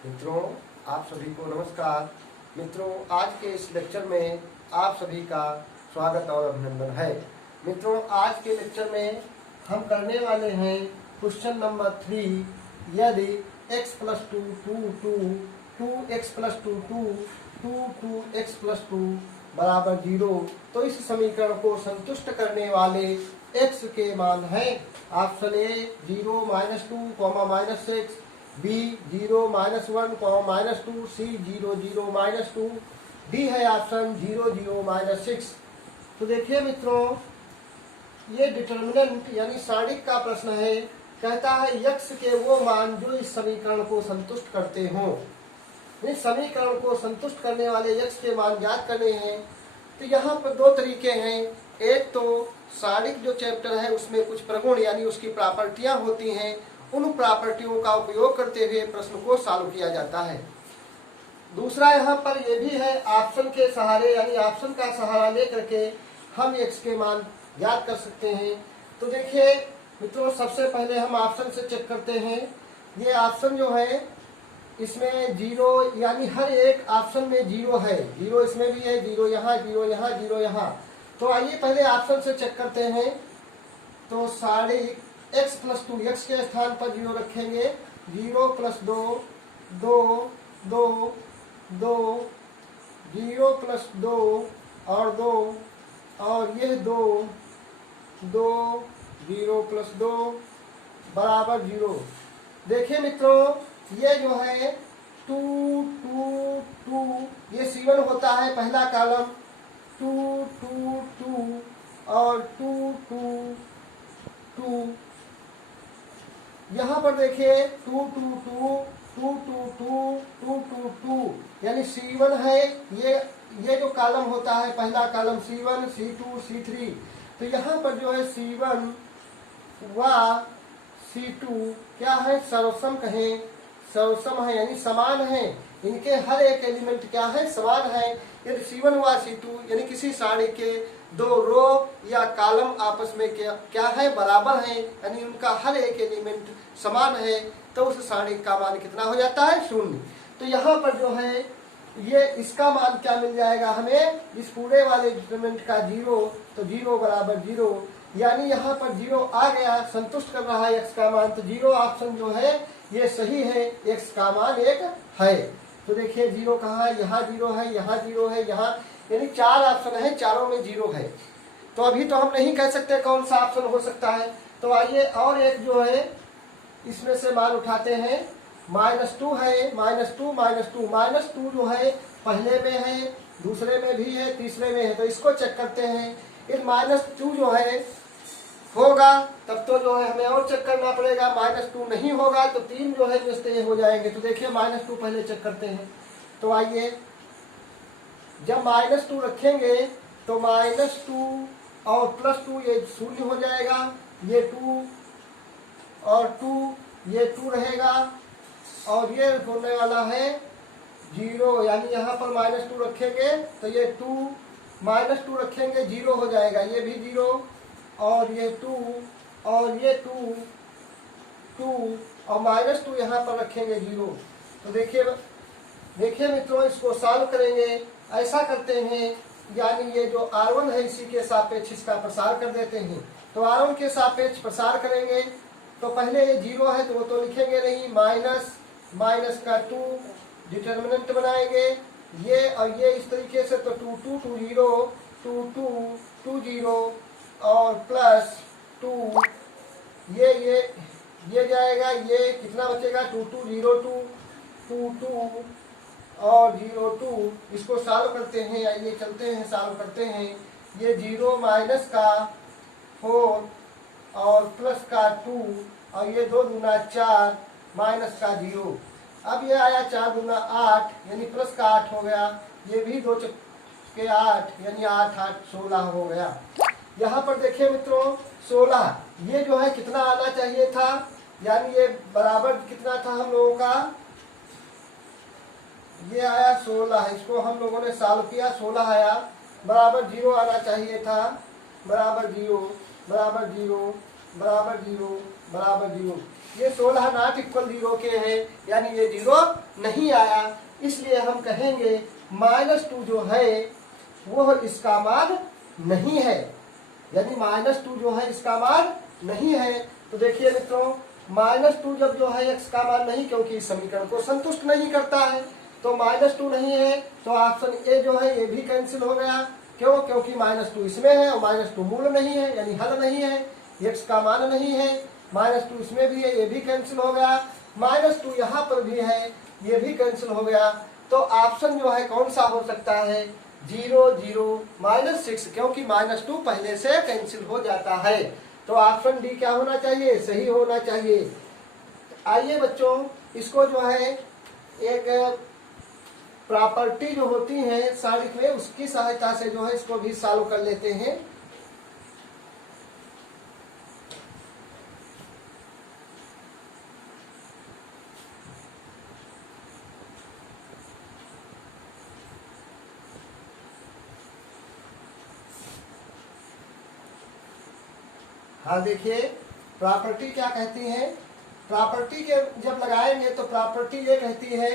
मित्रों, आप सभी को नमस्कार। मित्रों, आज के इस लेक्चर में आप सभी का स्वागत और अभिनंदन है। मित्रों, आज के लेक्चर में हम करने वाले हैं क्वेश्चन नंबर 3। यदि x plus 2 2x plus 2 x plus 2 बराबर 0, तो इस समीकरण को संतुष्ट करने वाले x के मान हैं। Option A 0 -2 -6, B 0 -1 -2, C 0 0 -2, D है ऑप्शन 0 0 -6। तो देखिए मित्रों, ये डिटर्मिनेंट यानी सारणिक का प्रश्न है। कहता है x के वो मान जो इस समीकरण को संतुष्ट करते हों। इस समीकरण को संतुष्ट करने वाले x के मान ज्ञात करने हैं। तो यहाँ पर दो तरीके हैं। एक तो सारणिक जो चैप्टर है उसमें कुछ प्रगुण यानी उसकी प्रॉपर्टियां होती हैं, उन प्रॉपर्टियों का उपयोग करते हुए प्रश्न को सॉल्व किया जाता है। दूसरा यहाँ पर ये भी है, ऑप्शन के सहारे यानी ऑप्शन का सहारा लेकर के हम x के मान ज्ञात कर सकते हैं। तो देखिए मित्रों, सबसे पहले हम ऑप्शन से चेक करते हैं। ये ऑप्शन जो है इसमें 0 यानी हर एक ऑप्शन में 0 है। 0 इसमें भी है, 0 यहाँ, 0 यहाँ, 0 यहाँ। तो आइए पहले ऑप्शन से चेक करते हैं। तो सारणिक x प्लस 2, x के स्थान पर 0 रखेंगे। 0 प्लस 2 2 2 2, 0 प्लस 2 और 2 और यह 2 2 0 प्लस 2 बराबर 0। देखिए मित्रों, ये जो है 2 2 2, ये C1 होता है पहला कॉलम। 2 2 2 और 2 2 2। यहाँ पर देखिए 2 2 2 2 2 2 2 2 2 यानी C1 है। ये जो कॉलम होता है पहला कॉलम C1 C2 C3। तो यहाँ पर जो है C1 व C2 क्या है, सर्वसम कहें, सर्वसम है यानी समान है। इनके हर एक एलिमेंट क्या है, समान है। यदि C1 व C2 यानी किसी सारणी के दो रो या कॉलम आपस में क्या है, बराबर है, यानी उनका हर एक एलिमेंट समान है, तो उस सारणी का मान कितना हो जाता है, 0। तो यहाँ पर जो है ये इसका मान क्या मिल जाएगा हमें, इस पूरे वाले डिटरमिनेंट का 0। तो 0 बराबर 0 यानी यहाँ पर 0 आ गया, संतुष्ट कर रहा है x का मान। तो 0 ऑप्शन जो है ये सही है, x का मान 1 है। तो देखिए 0 कहाँ है, यहाँ 0 है, यहाँ 0 है, यहाँ, यानी 4 ऑप्शन है, चारों में 0 है। तो अभी तो हम नहीं कह सकते कौन सा ऑप्शन हो सकता है। तो आइए और एक जो है इसमें से मान उठाते हैं। -2 है, -2 -2 जो है पहले में है, दूसरे में भी है, तीसरे में है। तो इसको चेक करते हैं। इस -2 जो है होगा तब तो जो है हमें और चेक करना पड़ेगा। -2 नहीं होगा तो 3 जो है निश्चय हो जाएंगे। तो देखिए -2 पहले चेक करते हैं। तो आइए, जब -2 रखेंगे तो -2 और +2 ये 0 हो जाएगा। ये 2 और 2, ये 2 रहेगा और ये होने वाला है 0, यानी यहाँ पर -2 रखेंगे तो ये 2 -2 रखेंगे 0 हो जाएगा। ये भी 0 और ये 2 और ये 2 2 और -2 यहाँ पर रखेंगे 0। तो देखिए मित्रों, इसको सॉल्व करेंगे। ऐसा करते हैं, यानी ये जो R1 है इसी के सापेक्ष इसका प्रसार कर देते हैं। तो R1 के सापेक्ष प्रसार करेंगे। तो पहले ये 0 है तो वो तो लिखेंगे नहीं, माइनस का 2 डिटर्मिनेंट बनाएंगे। ये और ये इस तरीके से, तो 2 2 2 0 2 2 2 0 और +2, ये जाएगा। ये कितना बचेगा, 2 2 0 2 2 2 और 0 2। इसको सॉल्व करते हैं, आइए चलते हैं सॉल्व करते हैं। ये 0 माइनस का 4 और प्लस का 2 और ये 2 दूना 4 माइनस का 0। अब ये आया 4 दूना 8 यानी प्लस का 8 हो गया। ये भी 2 के 8 यानी 8 8 16 हो गया। यहाँ पर देखिए मित्रों 16, ये जो है कितना आना चाहिए था, यानी ये बराबर कितना था हम लोगों का, ये आया 16। इसको हम लोगों ने सॉल्व किया, 16 आया, बराबर 0 आना चाहिए था। बराबर 0 बराबर 0 बराबर 0 बराबर 0। ये 16 नॉट इक्वल 0 के हैं, यानी ये 0 नहीं आया। इसलिए हम कहेंगे -2 जो है वो इसका मान नहीं है, यानी -2 जो है इसका मान नहीं है। तो देखिए मित्रों, -2 जब जो है x का मान नहीं, क्योंकि इस समीकरण को संतुष्ट नहीं करता है, तो -2 नहीं है, तो ऑप्शन ए जो है ये भी कैंसिल हो गया। क्यों? क्योंकि -2 इसमें है और -2 मूल नहीं है, यानी हल नहीं है, x का मान नहीं है। -2 इसमें भी है, ये भी कैंसिल हो गया। -2 यहाँ पर भी है, ये भी कैंसिल हो गया। तो ऑप्शन जो है कौन सा हो सकता है? 0 0 -6, क्योंकि -2 पहले से कैंसिल हो जाता है। तो ऑप्शन डी क्या होना चाहिए? सही होना चाहिए। आइए बच्चों, इसको जो है एक प्रॉपर्टी जो होती है सारिक में, उसकी सहायता से जो है इसको भी सॉल्व कर लेते हैं। हाँ देखिए, प्रॉपर्टी क्या कहती है? प्रॉपर्टी के जब लगाएंगे तो प्रॉपर्टी ये कहती है,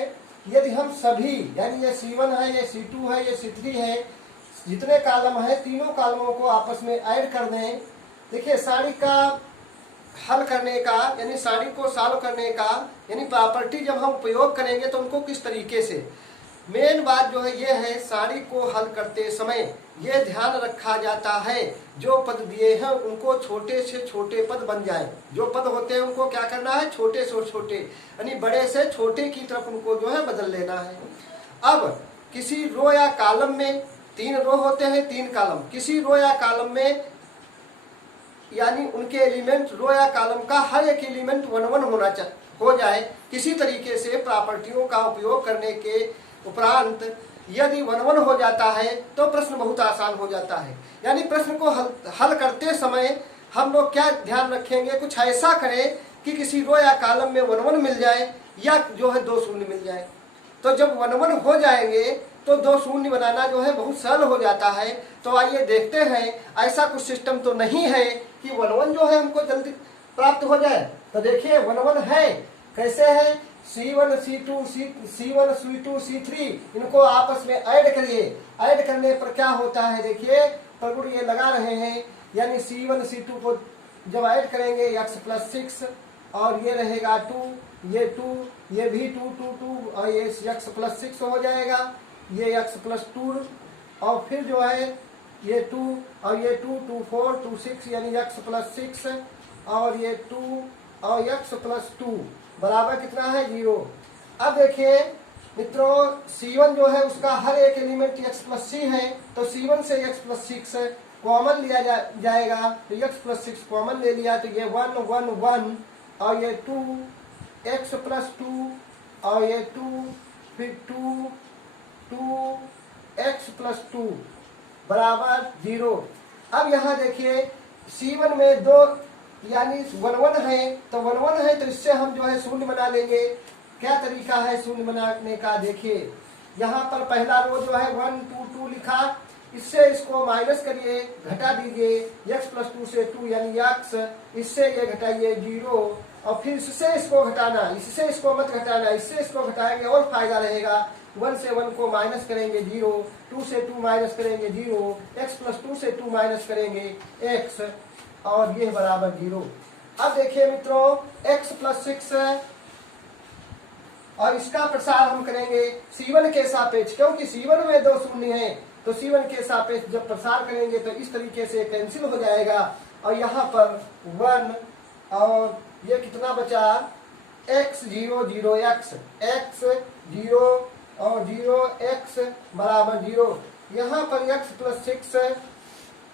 यदि हम सभी, यानी ये C1 है, ये C2 है, ये C3 है, जितने कॉलम है तीनों कॉलमों को आपस में ऐड कर दें। देखिए सारी का हल करने का, यानी सारी को सॉल्व करने का, यानी प्रॉपर्टी जब हम उपयोग करेंगे तो उनको किस तरीके से, मेन बात जो है ये है, सारी को हल करते समय ये ध्यान रखा जाता है जो पद दिए हैं उनको छोटे से छोटे पद बन जाए। जो पद होते हैं उनको क्या करना है? छोटे से छोटे, यानी बड़े से छोटे की तरफ उनको जो है बदल लेना है। अब किसी रो या कॉलम में 3 रो होते हैं, 3 कॉलम, किसी रो या कॉलम में यानी उनके एलिमेंट, रो या कॉलम का हर एक एलिमेंट 1 1 हो जाए। किसी तरीके से प्रॉपर्टियों का उपयोग करने के उपरांत यदि 1 1 हो जाता है तो प्रश्न बहुत आसान हो जाता है। यानी प्रश्न को हल करते समय हम लोग क्या ध्यान रखेंगे? कुछ ऐसा करें कि किसी रो या कॉलम में 1 1 मिल जाए या जो है 2 शून्य मिल जाए। तो जब 1 1 हो जाएंगे तो 2 शून्य बनाना जो है बहुत सरल हो जाता है। तो आइए देखते हैं, ऐसा कुछ सिस्टम तो नहीं है कि 1 1 जो है हमको जल्दी प्राप्त हो जाए। तो देखिए 1 1 है, कैसे है? C1 C2 C1 C2 C3 इनको आपस में ऐड करिए। ऐड करने पर क्या होता है? देखिए प्रगुण ये लगा रहे हैं, यानी C1 C2 को जब ऐड करेंगे x + 6 और ये रहेगा 2, ये 2, ये भी 2 2 2 और ये x + 6 हो जाएगा, ये x + 2 और फिर जो है ये 2 और ये 2 2 4 2 6 यानी x + 6 और ये 2 और x + 2 बराबर कितना है? 0। अब देखिए मित्रों, C1 जो है उसका हर एक एलिमेंट x + c है, तो C1 से x + 6 कॉमन लिया जाएगा। तो x + 6 कॉमन ले लिया तो ये 1 1 1 और ये 2 x + 2 और ये 2 फिर 2 2 x + 2 बराबर 0। अब यहाँ देखिए C1 में 2 यानी 1 1 है, तो 1 1 है तो इससे हम जो है शून्य बना लेंगे। क्या तरीका है शून्य बनाने का? देखिए यहाँ पर पहला रो जो है 1 2 2 लिखा, इससे इसको माइनस करिए, घटा दीजिए, x + 2 से 2 यानी x, इससे ये घटाइए 0 और फिर इससे इसको घटाना, इससे इसको मत घटाना, इससे इसको घटाएंगे और फायदा रहेगा। 1 से 1 को माइनस करेंगे 0, 2 से 2 माइनस करेंगे 0, x + 2 से 2 माइनस करेंगे x और ये बराबर 0। अब देखिए मित्रों x + 6 और इसका प्रसार हम करेंगे C1 के सापेक्ष, क्योंकि C1 में 2 शून्य है, तो C1 के सापेक्ष जब प्रसार करेंगे तो इस तरीके से कैंसिल हो जाएगा और यहाँ पर 1 और ये कितना बचा? x 0 0 x 0 और 0 x बराबर 0। यहाँ पर x + 6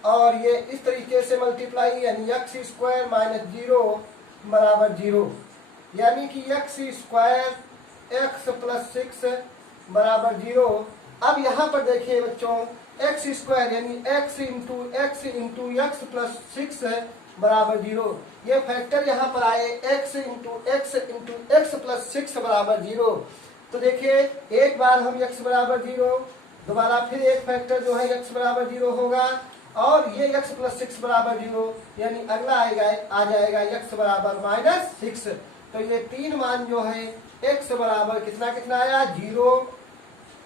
और ये इस तरीके से मल्टीप्लाई, यानी x² - 0 बराबर 0, यानी कि x² x + 6 बराबर 0। अब यहाँ पर देखिए बच्चों x² यानी x × x + 6 बराबर 0, ये फैक्टर यहाँ पर आए x × x + 6 बराबर 0। तो देखिए एक बार हम x बराबर 0, दोबारा फिर एक फैक्टर जो है x बराबर 0 होगा और ये x + 6 बराबर 0, यानी अगला आ जाएगा x बराबर -6। तो ये 3 मान जो है x बराबर कितना कितना आया 0,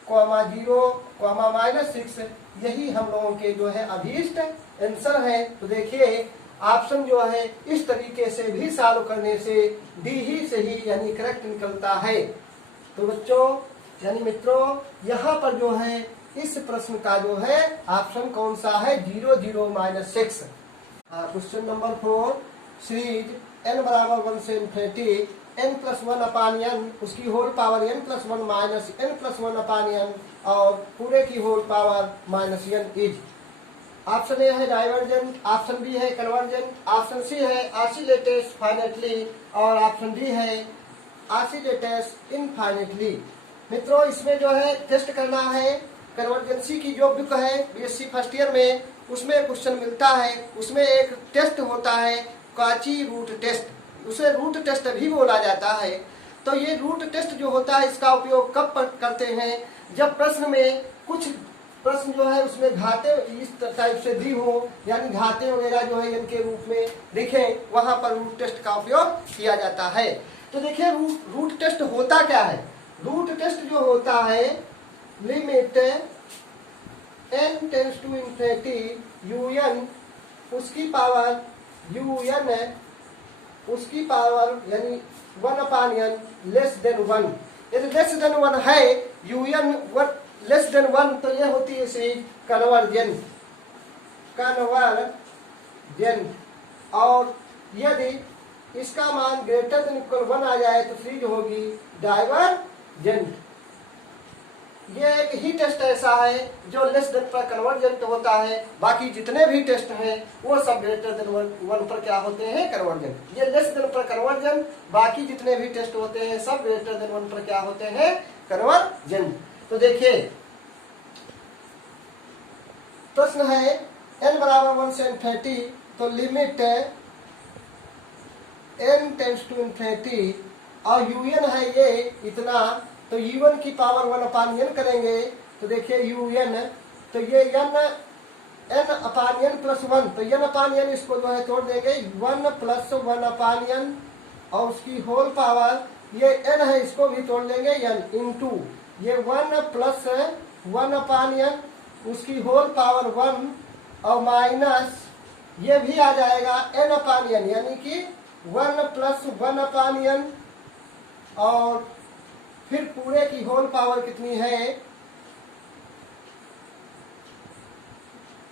-0, -6, यही हम लोगों के जो है अभीष्ट आंसर है। तो देखिए ऑप्शन जो है इस तरीके से भी सॉल्व करने से डी ही सही यानी करेक्ट निकलता है। तो बच्चों यानी मित्रों यहाँ पर जो है इस प्रश्न का जो है ऑप्शन कौन सा है 0, 0, -6। क्वेश्चन नंबर 4 सीरीज n बराबर 1 से इन्फिनिटी n+1/n उसकी whole power n+1 minus n+1/n और पूरे की whole power -n is. Option A है डाइवर्जेंट, ऑप्शन बी है कन्वर्जेंट, ऑप्शन सी है ऑसिलेटेस फाइनाइटली और ऑप्शन डी है ऑसिलेटेस इनफाइनाइटली। मित्रों इसमें जो है टेस्ट करना है कन्वर्जेंसी की जो बुक है बीएससी फर्स्ट ईयर में उसमें क्वेश्चन मिलता है, उसमें एक टेस्ट होता है काची रूट टेस्ट, उसे रूट टेस्ट भी बोला जाता है। तो ये रूट टेस्ट जो होता है इसका उपयोग कब करते हैं जब प्रश्न में कुछ प्रश्न जो है उसमें घाते इस टाइप से दी हो यानी घाते वगैरह जो है इनके रूप में दिखे, वहां पर रूट टेस्ट का उपयोग किया जाता है। तो देखिए रूट टेस्ट होता क्या है। रूट टेस्ट जो होता है limit n tends to infinity un उसकी पावर un उसकी पावर यानी 1/n लेस देन 1। यदि लेस देन 1 है un लेस देन 1 तो ये होती है सीरीज कन्वर्जेंट। और यदि इसका मान ग्रेटर देन इक्वल 1 आ जाए तो सीरीज होगी डाइवर्जेंट। ये एक ही टेस्ट ऐसा है जो लेस देन पर कन्वर्जेंट होता है, बाकी जितने भी टेस्ट हैं वो सब ग्रेटर देन 1 पर क्या होते हैं कन्वर्जेंट। ये लेस देन पर कन्वर्जेंट, बाकी जितने भी टेस्ट होते हैं सब ग्रेटर देन 1 पर क्या होते हैं कन्वर्जेंट। तो देखिए प्रश्न है n बराबर 1 से इन्फिनिटी तो limit n tends to infinity और un है ये इतना तो u1 की पावर 1/n करेंगे तो देखिए un तो ये n/n प्लस 1 तो n/n इसको जो है तोड़ देंगे 1 + 1/n और उसकी होल पावर ये n है इसको भी तोड़ लेंगे n इंटू ये 1 + 1/n उसकी होल पावर 1 और माइनस ये भी आ जाएगा n/n यानी कि 1 + 1/n और फिर पूरे की होल पावर कितनी है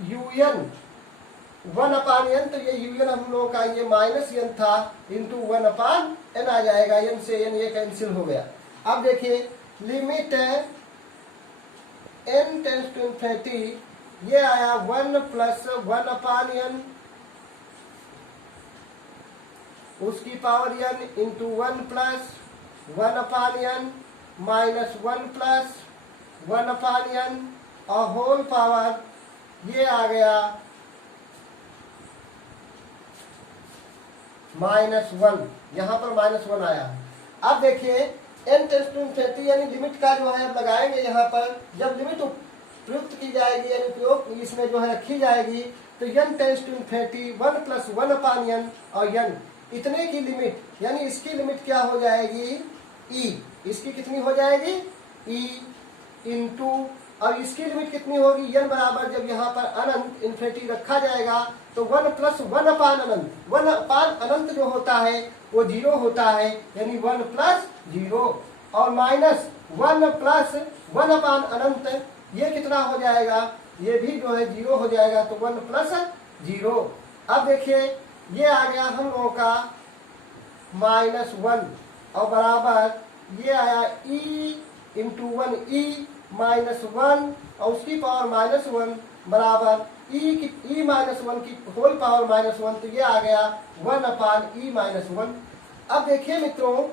un 1/n तो ये un हम लोगों का ये -n था इंटू 1/n आ जाएगा, n से n ये कैंसिल हो गया। अब देखिए limit n tends to infinity ये आया 1 + 1/n उसकी power n into 1 + 1/n minus 1 + 1/n और होल पावर ये आ गया -1, यहाँ पर -1 आया। अब देखिए n टेंड्स टू इन्फिनिटी यानी लिमिट का जो है अब लगाएंगे यहाँ पर जब लिमिट प्रयुक्त की जाएगी यानी उपयोग इसमें जो है रखी जाएगी तो n tends to infinity 1 + 1/n और n इतने की लिमिट यानी इसकी लिमिट क्या हो जाएगी e, इसकी कितनी हो जाएगी e इंटू और इसकी लिमिट कितनी होगी n बराबर जब यहाँ पर अनंत इन्फिनिटी रखा जाएगा तो 1 + 1/अनंत 1/अनंत जो होता है वो 0 होता है यानी 1 + 0 और माइनस 1 + 1/अनंत ये कितना हो जाएगा ये भी जो है 0 हो जाएगा तो 1 + 0। अब देखिए ये आ गया हम लोगों का -1 और बराबर ये आया e इंटू 1 e -1 और उसकी पावर -1 बराबर e -1 की होल पावर -1 तो ये आ गया 1/e -1। अब देखिए मित्रों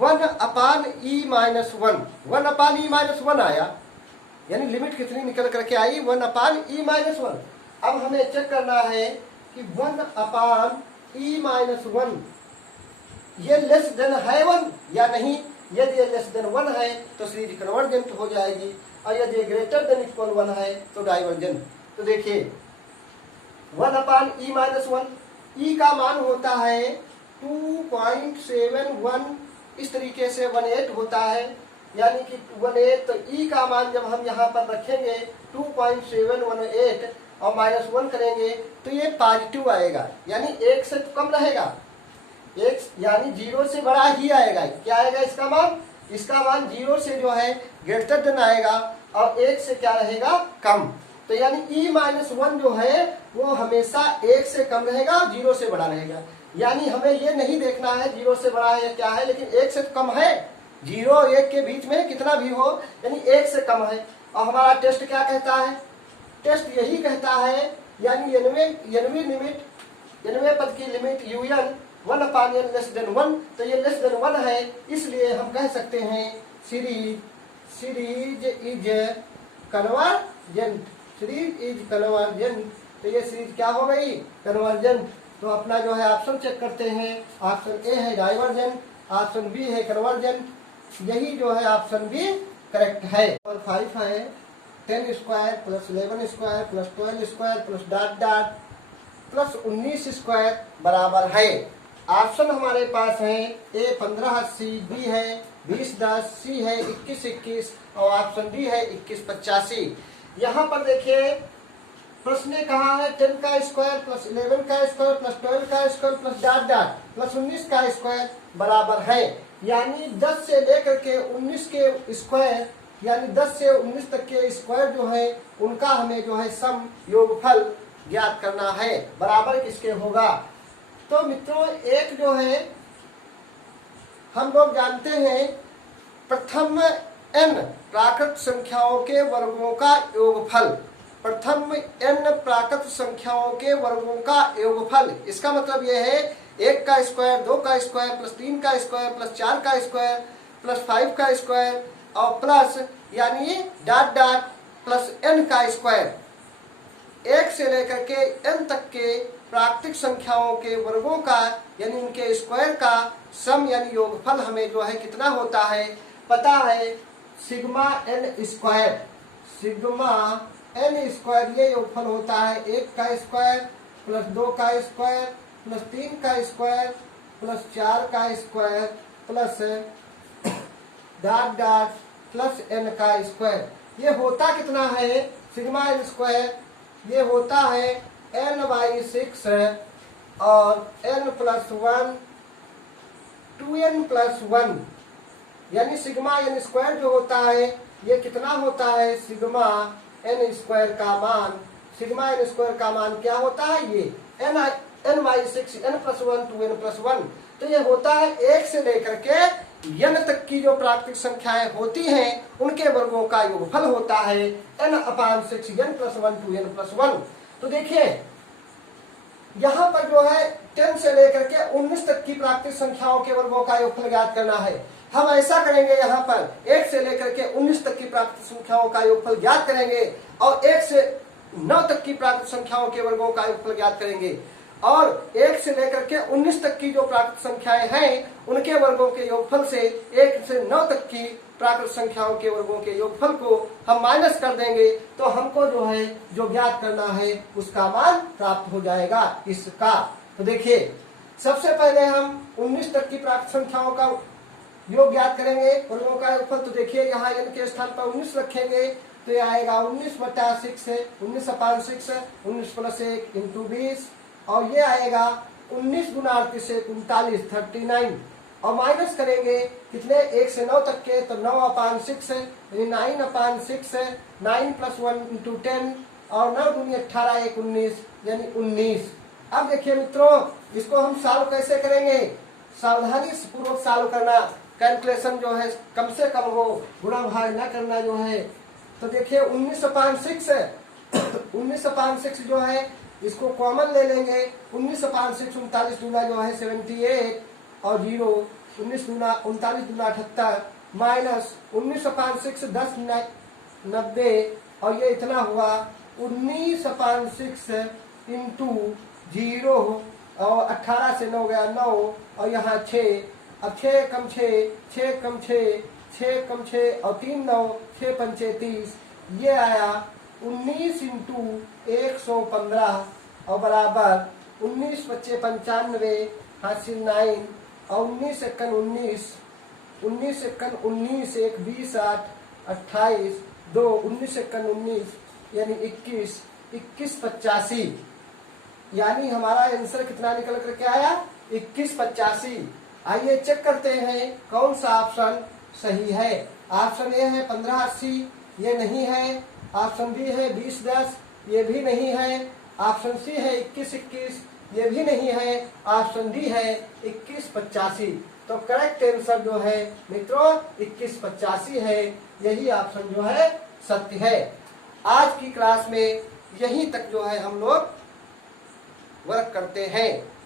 1/e -1 आया यानी लिमिट कितनी निकल करके आई 1/e -1। अब हमें चेक करना है कि 1/e -1 ये लेस देन है 1 या नहीं। यदि ये लेस देन 1 है तो सीरीज कन्वर्जेंट हो जाएगी और यदि ग्रेटर देन इक्वल 1 है तो डाइवर्जेंट। तो देखिए 1/e -1 e का मान होता है 2.71 इस तरीके से 18 होता है, यानी कि 18। तो ई का मान जब हम यहाँ पर रखेंगे 2.718 और -1 करेंगे तो ये पॉजिटिव आएगा, यानी 1 से तो कम रहेगा, एक यानी 0 से बड़ा ही आएगा। क्या आएगा इसका मान? इसका मान 0 से जो है ग्रेटर देन आएगा और 1 से क्या रहेगा? कम। तो यानी e-1 जो है वो हमेशा 1 से कम रहेगा, 0 से बड़ा रहेगा। यानी हमें ये नहीं देखना है 0 से बड़ा है या क्या है, लेकिन 1 से तो कम है। 0 और 1 के बीच में कितना भी हो, यानी 1 से कम है। और हमारा टेस्ट क्या कहता है? टेस्ट यही कहता है, यानी 90 पद की लिमिट un 1/n <1, तो ये <1 है, इसलिए हम कह सकते हैं series is convergent. Series is convergent, तो ये सीरीज क्या हो गई? कन्वर्जेंट। तो अपना जो है ऑप्शन चेक करते हैं। ऑप्शन ए है डाइवर्जेंट, ऑप्शन बी है कन्वर्जेंट, यही जो है ऑप्शन बी करेक्ट है। और 5 है 10 square plus 11 square plus 12 square plus dot dot plus 19 square बराबर है। ऑप्शन हमारे पास है ए 1580, बी है 2010, सी है 2121 और ऑप्शन डी है 2185। यहाँ पर देखिए प्रश्न ने कहा है 10 का स्क्वायर प्लस 11 का स्क्वायर प्लस 12 का square plus dot dot plus 19 का स्क्वायर बराबर है, यानी 10 से लेकर के 19 के स्क्वायर, यानी 10 से 19 तक के स्क्वायर जो है उनका हमें जो है सम योगफल ज्ञात करना है, बराबर किसके होगा। तो मित्रों एक जो है हम लोग जानते हैं प्रथम n प्राकृत संख्याओं के वर्गों का योगफल, प्रथम n प्राकृत संख्याओं के वर्गों का योगफल। इसका मतलब यह है 1 का स्क्वायर 2 का स्क्वायर प्लस 3 का स्क्वायर प्लस 4 का स्क्वायर प्लस 5 का स्क्वायर और प्लस यानी डॉट डॉट प्लस n का स्क्वायर। 1 से लेकर के n तक के प्राकृतिक संख्याओं के वर्गों का यानी इनके स्क्वायर का सम यानी योगफल हमें जो है कितना होता है पता है, sigma n square. Sigma n square ये योगफल होता है 1 का स्क्वायर प्लस 2 का स्क्वायर प्लस 3 का स्क्वायर प्लस 4 का square plus dot dot plus n का स्क्वायर। ये होता कितना है सिग्मा n स्क्वायर? ये होता है n/6 और n+1 2n+1, यानी सिग्मा n स्क्वायर जो होता है ये कितना होता है? सिग्मा n स्क्वायर का मान, सिग्मा n स्क्वायर का मान क्या होता है? ये n/6 n+1 2n+1। तो ये होता है 1 से लेकर के n तक की जो प्राकृतिक संख्याएं होती हैं उनके वर्गों का योगफल होता है n/6 n+1 2n+1। तो देखिए यहाँ पर जो है 10 से लेकर के 19 तक की प्राकृतिक संख्याओं के वर्गों का योगफल ज्ञात करना है। हम ऐसा करेंगे, यहाँ पर 1 से लेकर के 19 तक की प्राकृतिक संख्याओं का योगफल ज्ञात करेंगे और 1 से 9 तक की प्राकृतिक संख्याओं के वर्गों का योगफल ज्ञात करेंगे और 1 से लेकर के 19 तक की जो प्राकृतिक संख्याएं हैं उनके वर्गों के योगफल से 1 से 9 तक की प्राकृतिक संख्याओं के वर्गों के योगफल को हम माइनस कर देंगे, तो हमको जो है जो ज्ञात करना है उसका मान प्राप्त हो जाएगा इसका। तो देखिए सबसे पहले हम 19 तक की प्राकृतिक संख्याओं का योग ज्ञात करेंगे वर्गों का योगफल। तो देखिए यहाँ n के स्थान पर 19 रखेंगे तो ये आएगा 19/6 है 19/6 19 + 1 × 20 और ये आएगा 19 × 38 से 39 39 और माइनस करेंगे कितने 1 से 9 तक के, तो 9/6 यानी 9/6 9 + 1 × 10 और 9 दूनी 18 1 19 यानी 19। अब देखिए मित्रों इसको हम सॉल्व कैसे करेंगे, सावधानी पूर्वक सॉल्व करना, कैलकुलेशन जो है कम से कम हो, गुणा भाग न करना जो है। तो देखिए 19/6 19/6 जो है इसको कॉमन ले लेंगे। 19/6 39 दूना जो है 78 और 0 19 दूना 39 दूना 78 माइनस 19/6 10 90 और ये इतना हुआ 19/6 × 0 और 18 से 9 गया 9 और यहाँ 6, अब 6 कम 6 6 कम 6 6 कम 6 और 3 9 6 पंचे 30, ये आया 19 × 115 और बराबर 19 × 5 95 हासिल 9 और 19 एकन 19, 19 एकन 19, 1 20 8 28 2 19 एकन 19 यानी 21, 2185 यानी हमारा आंसर कितना निकल कर के आया 2185। आइए चेक करते हैं कौन सा ऑप्शन सही है। ऑप्शन ए है 1580, ये नहीं है। ऑप्शन बी है 2010, ये भी नहीं है। ऑप्शन सी है 2121, ये भी नहीं है। ऑप्शन डी है 2185। तो करेक्ट आंसर जो है मित्रों 2185 है। यही ऑप्शन जो है सत्य है। आज की क्लास में यहीं तक जो है हम लोग वर्क करते हैं।